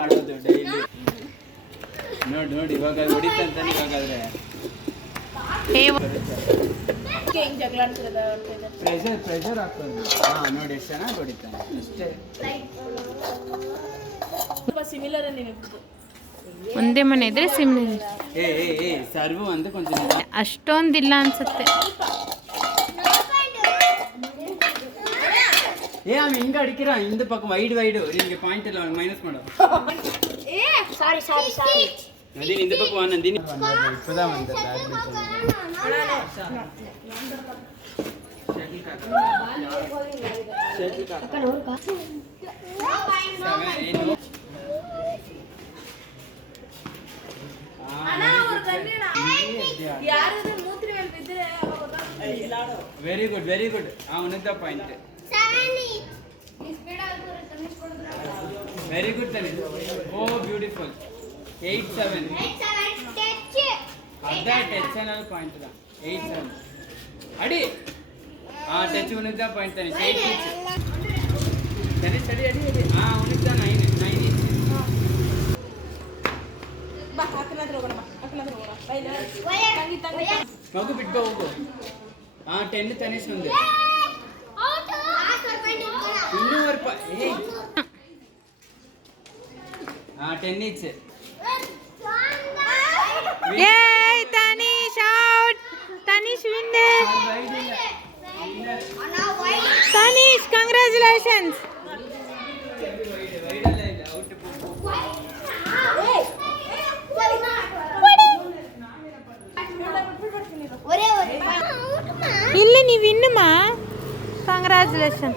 ಆಡೋದು ಡೈಲಿ ನೋಡಿ ನೋಡಿ ಇವಾಗ ಹೊಡಿತಂತಾನೆ ಇವಾಗಾದ್ರೆ ಪ್ರೆಷರ್ ಆಗ್ತದೆ. ಹಾಂ ನೋಡಿ ಎಷ್ಟು ಚೆನ್ನಾಗಿ ಹೊಡಿತಾನೆ ಅಷ್ಟೇ. ಸಿಮಿಲರ್ ಒಂದೇ ಮನೆ ಇದ್ರೆ ಸಿಮಿಲರ್. ಏ ಸರ್ವು ಅಂತ ಕೊಂಚ ಅಷ್ಟೊಂದಿಲ್ಲ ಅನ್ಸುತ್ತೆ. அவன் இங்க அடிக்கிறான் இந்த பக்கம் வைடு நீங்க பாயிண்ட் இல்ல மைனஸ் மாடு. சாரி நந்தினி இந்த பக்கம் வா நந்தினி. இப்பதான் வந்த வெரி குட் அவனுக்கு தான் point. Very good Tanish. Oh beautiful. 8-7. Adha touch another point da. 8-7. Adi. Touch unida point Tanish. 8 each. Tanish adi. Unida 9 each. ಬಾ ಹಾಕನಾದ್ರೆ ಹೋಗೋಣ ಮಗು ಬಿಟ್ಟು ಹೋಗು. 10 Tanish ఉంది. ಇನ್ನೂರು 10 each. Yay, Tanish out. Tanish win. Tanish, congratulations. ಇಲ್ಲಿ ನೀವು ಇನ್ನುಮಾ ಕಂಗ್ರಾಚುಲೇಷನ್.